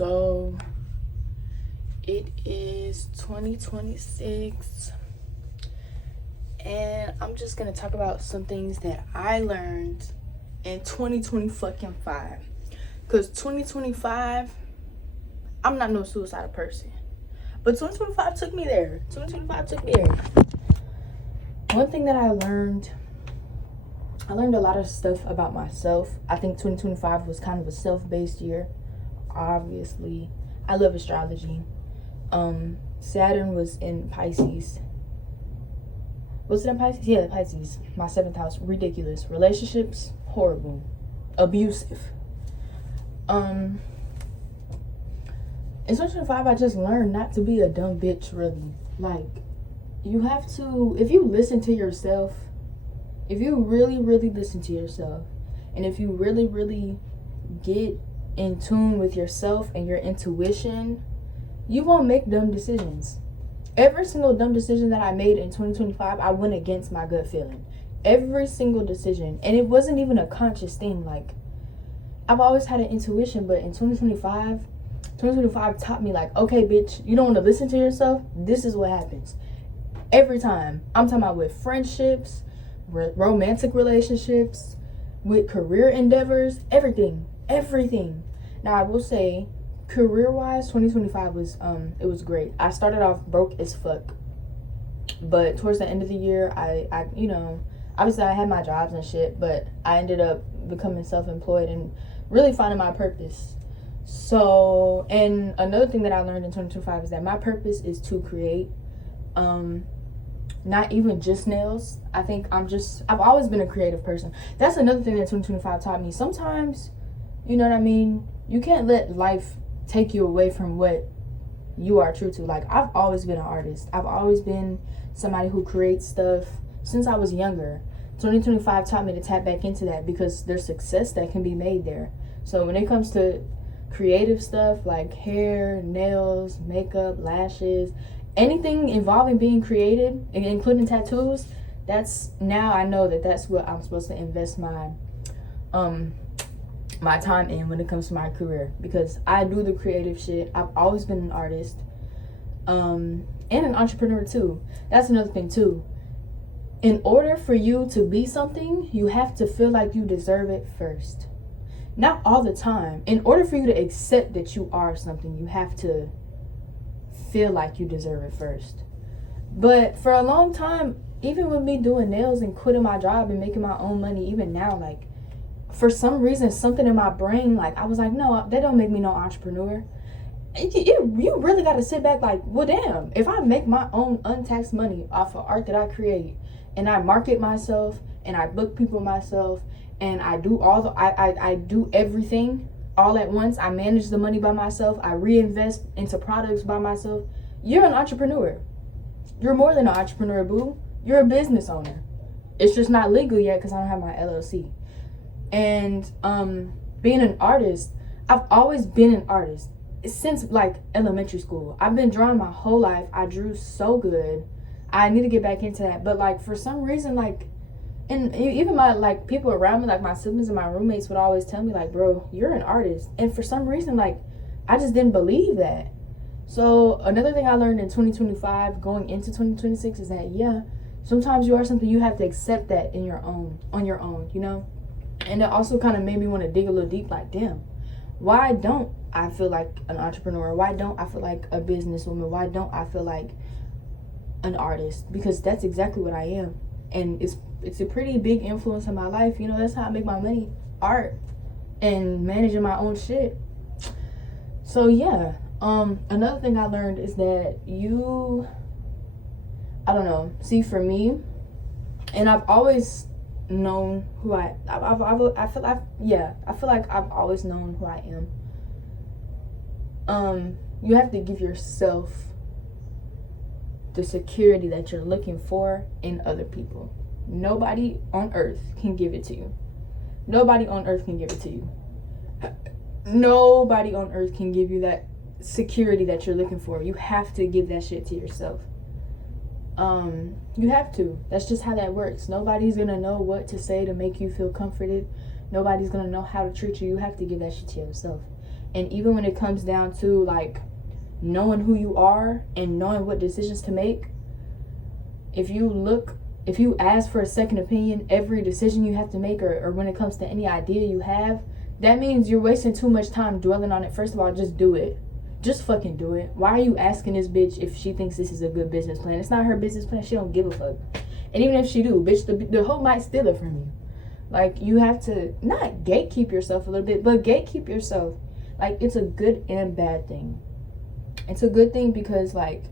So it is 2026, and I'm just gonna talk about some things that I learned in 2025. Because 2025, I'm not no suicidal person, but 2025 took me there. One thing that I learned a lot of stuff about myself. I think 2025 was kind of a self-based year. Obviously, I love astrology. Saturn was in Pisces. Was it in Pisces? Yeah, Pisces. My 7th house. Ridiculous. Relationships, horrible. Abusive. In 2025, I just learned not to be a dumb bitch, really. Like, you have to, if you listen to yourself, if you really, really listen to yourself, and if you really, really get in tune with yourself and your intuition, you won't make dumb decisions. Every single dumb decision that I made in 2025, I went against my gut feeling. Every single decision. And it wasn't even a conscious thing. Like, I've always had an intuition, but in 2025 taught me, like, okay, bitch, you don't want to listen to yourself? This is what happens. Every time. I'm talking about with friendships, romantic relationships, with career endeavors, everything. Now, I will say, career-wise, 2025 was, it was great. I started off broke as fuck. But towards the end of the year, I you know, obviously I had my jobs and shit, but I ended up becoming self-employed and really finding my purpose. So, and another thing that I learned in 2025 is that my purpose is to create, not even just nails. I think I've always been a creative person. That's another thing that 2025 taught me. Sometimes, you know what I mean? You can't let life take you away from what you are true to. Like, I've always been an artist. I've always been somebody who creates stuff since I was younger. 2025 taught me to tap back into that because there's success that can be made there. So when it comes to creative stuff like hair, nails, makeup, lashes, anything involving being creative, including tattoos, that's, now I know that that's what I'm supposed to invest my my time in when it comes to my career, because I do the creative shit. I've always been an artist, and an entrepreneur too. That's another thing too. In order for you to be something, you have to feel like you deserve it first. Not all the time. In order for you to accept that you are something, you have to feel like you deserve it first. But for a long time, even with me doing nails and quitting my job and making my own money, even now, like, for some reason, something in my brain, like, I was like, no, that don't make me no entrepreneur. You really got to sit back like, well, damn, if I make my own untaxed money off of art that I create, and I market myself, and I book people myself, and I do I do everything all at once, I manage the money by myself, I reinvest into products by myself, you're an entrepreneur. You're more than an entrepreneur, boo. You're a business owner. It's just not legal yet because I don't have my LLC. And being an artist, I've always been an artist since like elementary school. I've been drawing my whole life. I drew so good. I need to get back into that. But like, for some reason, like, and even my, like, people around me, like my siblings and my roommates would always tell me, like, bro, you're an artist. And for some reason, like, I just didn't believe that. So another thing I learned in 2025 going into 2026 is that, yeah, sometimes you are something, you have to accept that on your own, you know? And it also kind of made me want to dig a little deep, like, damn, why don't I feel like an entrepreneur? Why don't I feel like a businesswoman? Why don't I feel like an artist? Because that's exactly what I am. And it's a pretty big influence in my life. You know, that's how I make my money, art and managing my own shit. So yeah, another thing I learned is that I don't know, see, for me, and I've always known who I feel like I've always known who I am. You have to give yourself the security that you're looking for in other people. Nobody on earth can give it to you. Nobody on earth can give it to you. Nobody on earth can give you that security that you're looking for. You have to give that shit to yourself. You have to. That's just how that works. Nobody's gonna know what to say to make you feel comforted. Nobody's gonna know how to treat you. You have to give that shit to yourself. And even when it comes down to like knowing who you are and knowing what decisions to make, if you ask for a second opinion every decision you have to make, or when it comes to any idea you have, that means you're wasting too much time dwelling on it. First of all, just do it. Just fucking do it. Why are you asking this bitch if she thinks this is a good business plan? It's not her business plan. She don't give a fuck. And even if she do, bitch, the hoe might steal it from you. Like, you have to not gatekeep yourself a little bit, but gatekeep yourself. Like, it's a good and bad thing. It's a good thing because, like,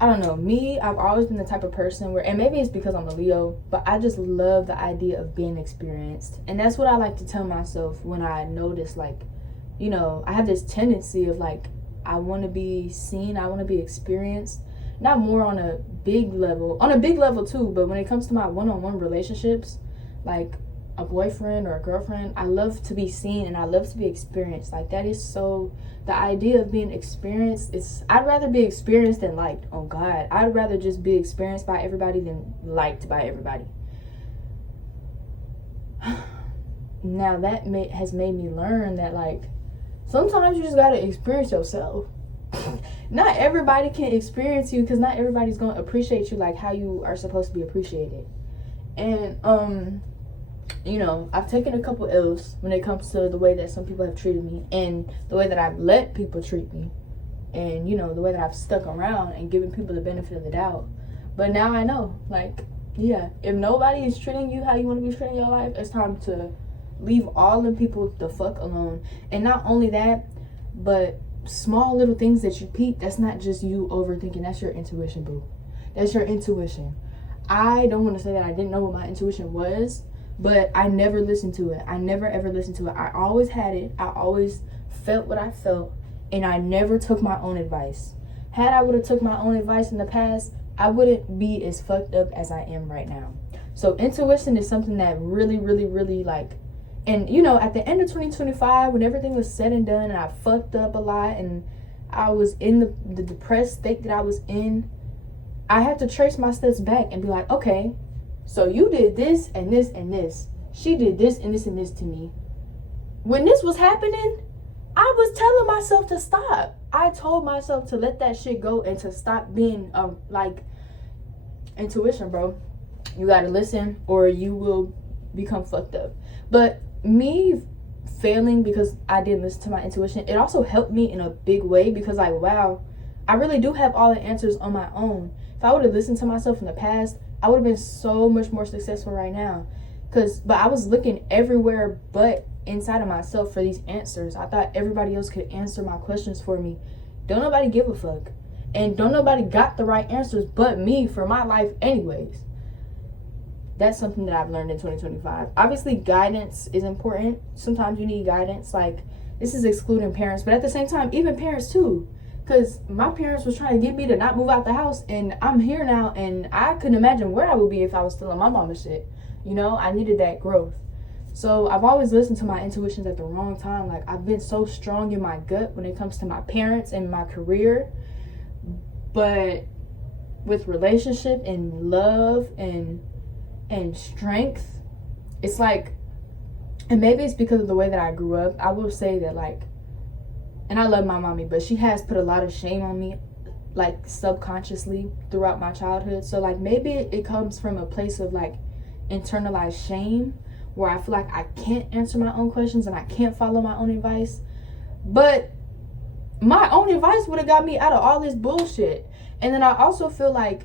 I don't know, me, I've always been the type of person where, and maybe it's because I'm a Leo, but I just love the idea of being experienced. And that's what I like to tell myself when I notice, like, you know, I have this tendency of, like, I want to be seen, I want to be experienced. Not more on a big level too, but when it comes to my one-on-one relationships, like a boyfriend or a girlfriend, I love to be seen and I love to be experienced. Like, that is so, the idea of being experienced is, I'd rather be experienced than liked. Oh God, I'd rather just be experienced by everybody than liked by everybody. Now that has made me learn that, like, sometimes you just gotta experience yourself. Not everybody can experience you, because not everybody's gonna appreciate you like how you are supposed to be appreciated. And you know, I've taken a couple L's when it comes to the way that some people have treated me, and the way that I've let people treat me, and, you know, the way that I've stuck around and given people the benefit of the doubt. But now I know, like, yeah, if nobody is treating you how you want to be treating your life, it's time to leave all them people the fuck alone. And not only that, but small little things that you peep, that's not just you overthinking, that's your intuition, boo. That's your intuition. I don't want to say that I didn't know what my intuition was, but I never listened to it. I never ever listened to it. I always had it. I always felt what I felt, and I never took my own advice. Had I would have took my own advice in the past, I wouldn't be as fucked up as I am right now. So intuition is something that really, really, really, like, and, you know, at the end of 2025, when everything was said and done and I fucked up a lot and I was in the depressed state that I was in, I had to trace my steps back and be like, okay, so you did this and this and this. She did this and this and this to me. When this was happening, I was telling myself to stop. I told myself to let that shit go and to stop being, like, intuition, bro. You gotta listen or you will become fucked up. But me failing because I didn't listen to my intuition, it also helped me in a big way, because, like, wow, I really do have all the answers on my own. If I would have listened to myself in the past, I would have been so much more successful right now. But I was looking everywhere but inside of myself for these answers. I thought everybody else could answer my questions for me. Don't nobody give a fuck. And don't nobody got the right answers but me for my life anyways. That's something that I've learned in 2025. Obviously, guidance is important. Sometimes you need guidance. Like, this is excluding parents, but at the same time, even parents too. Because my parents was trying to get me to not move out the house, and I'm here now, and I couldn't imagine where I would be if I was still in my mama's shit. You know, I needed that growth. So I've always listened to my intuitions at the wrong time. Like, I've been so strong in my gut when it comes to my parents and my career. But with relationship and love and strength, it's like, and maybe it's because of the way that I grew up, I will say that, like, and I love my mommy, but she has put a lot of shame on me, like, subconsciously throughout my childhood. So, like, maybe it comes from a place of, like, internalized shame, where I feel like I can't answer my own questions and I can't follow my own advice. But my own advice would have got me out of all this bullshit. And then I also feel like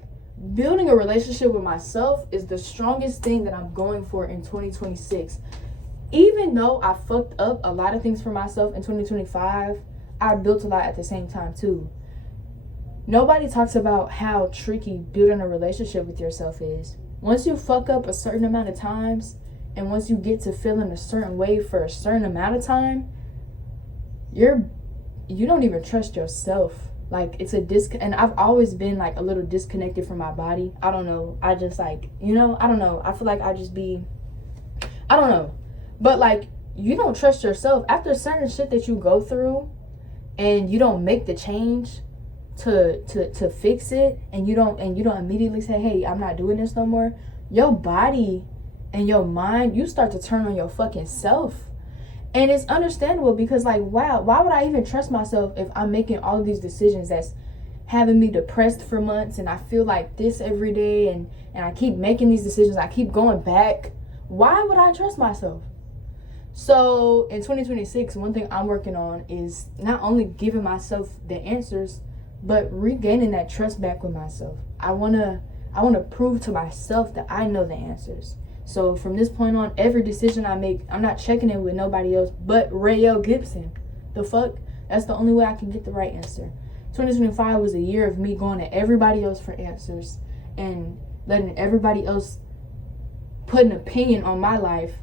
building a relationship with myself is the strongest thing that I'm going for in 2026. Even though I fucked up a lot of things for myself in 2025, I built a lot at the same time too. Nobody talks about how tricky building a relationship with yourself is. Once you fuck up a certain amount of times, and once you get to feeling a certain way for a certain amount of time, you don't even trust yourself. Like, it's and I've always been, like, a little disconnected from my body. I don't know. I just, like, you know, I don't know. I feel like I don't know. But, like, you don't trust yourself after certain shit that you go through, and you don't make the change to fix it, and you don't immediately say, hey, I'm not doing this no more. Your body and your mind, you start to turn on your fucking self. And it's understandable because, like, wow, why would I even trust myself if I'm making all of these decisions that's having me depressed for months, and I feel like this every day, and I keep making these decisions, I keep going back. Why would I trust myself? So in 2026, one thing I'm working on is not only giving myself the answers, but regaining that trust back with myself. I wanna prove to myself that I know the answers. So from this point on, every decision I make, I'm not checking in with nobody else but Raelle Gibson. The fuck? That's the only way I can get the right answer. 2025 was a year of me going to everybody else for answers and letting everybody else put an opinion on my life,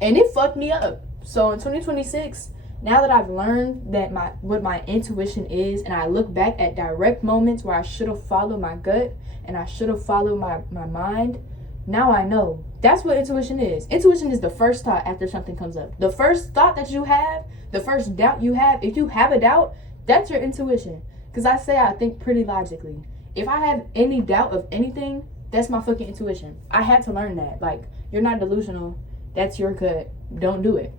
and it fucked me up. So in 2026, now that I've learned that what my intuition is, and I look back at direct moments where I should have followed my gut and I should have followed my mind, now I know that's what intuition is. Intuition is the first thought after something comes up. The first thought that you have, the first doubt you have, if you have a doubt, that's your intuition. Because I think pretty logically. If I have any doubt of anything, that's my fucking intuition. I had to learn that. Like, you're not delusional. That's your gut. Don't do it.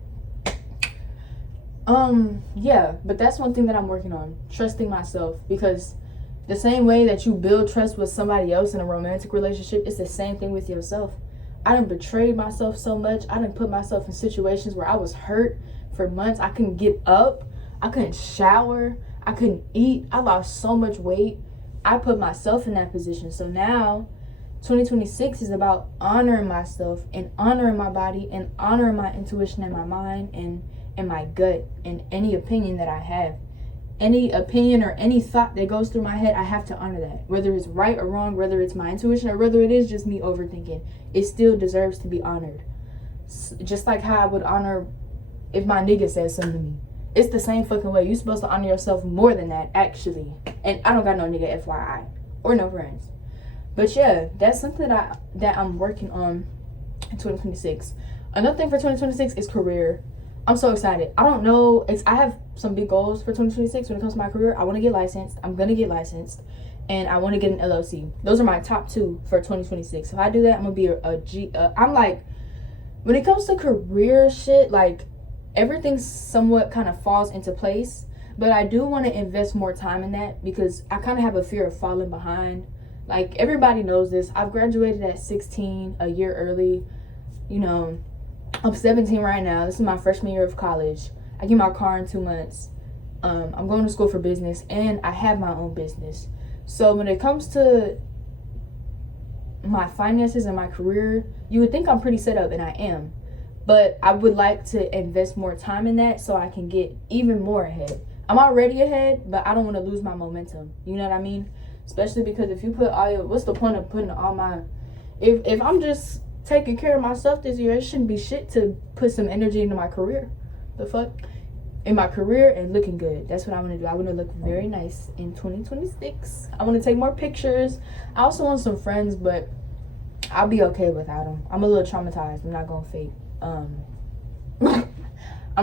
Yeah, but that's one thing that I'm working on. Trusting myself. Because the same way that you build trust with somebody else in a romantic relationship, it's the same thing with yourself. I done betrayed myself so much. I done put myself in situations where I was hurt for months. I couldn't get up. I couldn't shower. I couldn't eat. I lost so much weight. I put myself in that position. So now 2026 is about honoring myself and honoring my body and honoring my intuition and my mind and my gut and any opinion that I have. Any opinion or any thought that goes through my head, I have to honor that. Whether it's right or wrong, whether it's my intuition or whether it is just me overthinking, it still deserves to be honored. Just like how I would honor if my nigga says something to me. It's the same fucking way. You're supposed to honor yourself more than that, actually. And I don't got no nigga, FYI. Or no friends. But yeah, that's something that I'm working on in 2026. Another thing for 2026 is career. I'm so excited. I don't know. I have some big goals for 2026 when it comes to my career. I want to get licensed. I'm going to get licensed. And I want to get an LLC. Those are my top two for 2026. So if I do that, I'm going to be I'm like, when it comes to career shit, like, everything somewhat kind of falls into place, but I do want to invest more time in that because I kind of have a fear of falling behind. Like, everybody knows this. I've graduated at 16, a year early. You know, I'm 17 right now. This is my freshman year of college. I get my car in 2 months. I'm going to school for business, and I have my own business. So when it comes to my finances and my career, you would think I'm pretty set up, and I am. But I would like to invest more time in that so I can get even more ahead. I'm already ahead, but I don't want to lose my momentum. You know what I mean? Especially because if you put all your... What's the point of putting all my... If I'm just taking care of myself this year, it shouldn't be shit to put some energy into my career. The fuck? In my career and looking good. That's what I want to do. I want to look very nice in 2026. I want to take more pictures. I also want some friends, but I'll be okay without them. I'm a little traumatized. I'm not going to fake. I'm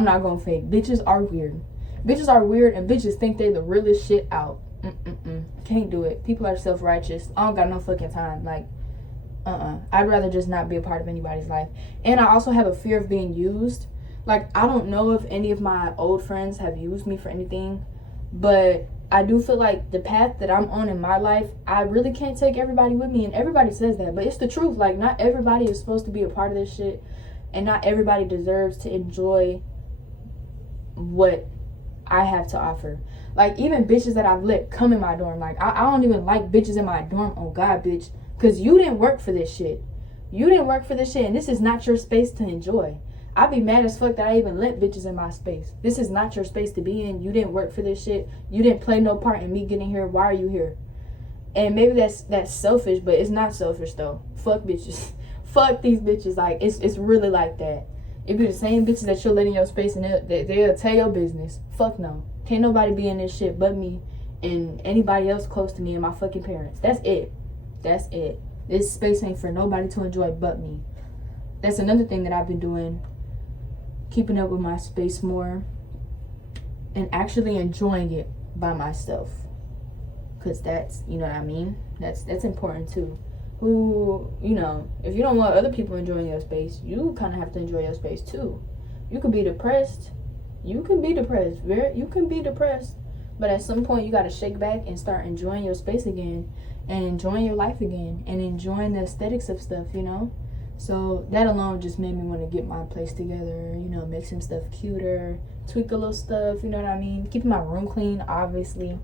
not gonna fake. Bitches are weird. Bitches are weird, and bitches think they the realest shit out. Can't do it. People are self-righteous. I don't got no fucking time. Like, I'd rather just not be a part of anybody's life. And I also have a fear of being used. Like, I don't know if any of my old friends have used me for anything, but I do feel like the path that I'm on in my life, I really can't take everybody with me. And everybody says that, but it's the truth. Like, not everybody is supposed to be a part of this shit. And not everybody deserves to enjoy what I have to offer. Like, even bitches that I've let come in my dorm. Like, I don't even like bitches in my dorm. Oh, God, bitch. Because you didn't work for this shit. You didn't work for this shit. And this is not your space to enjoy. I'd be mad as fuck that I even let bitches in my space. This is not your space to be in. You didn't work for this shit. You didn't play no part in me getting here. Why are you here? And maybe that's selfish, but it's not selfish, though. Fuck bitches. Fuck these bitches. Like, it's really like that. It be the same bitches that you'll let in your space and they'll tell your business. Fuck no. Can't nobody be in this shit but me and anybody else close to me and my fucking parents. That's it. That's it. This space ain't for nobody to enjoy but me. That's another thing that I've been doing. Keeping up with my space more. And actually enjoying it by myself. Because that's, you know what I mean? That's important too. Who, you know, if you don't want other people enjoying your space, you kind of have to enjoy your space too. You can be depressed. You can be depressed. You can be depressed. But at some point, you got to shake back and start enjoying your space again, and enjoying your life again, and enjoying the aesthetics of stuff, you know? So that alone just made me want to get my place together, you know, make some stuff cuter, tweak a little stuff, you know what I mean? Keeping my room clean, obviously.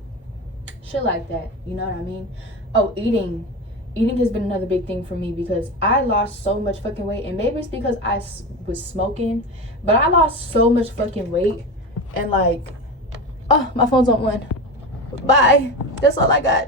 Shit like that, you know what I mean? Oh, eating has been another big thing for me, because I lost so much fucking weight, and maybe it's because I was smoking, but I lost so much fucking weight, and like, oh, my phone's on 1. Bye. That's all I got.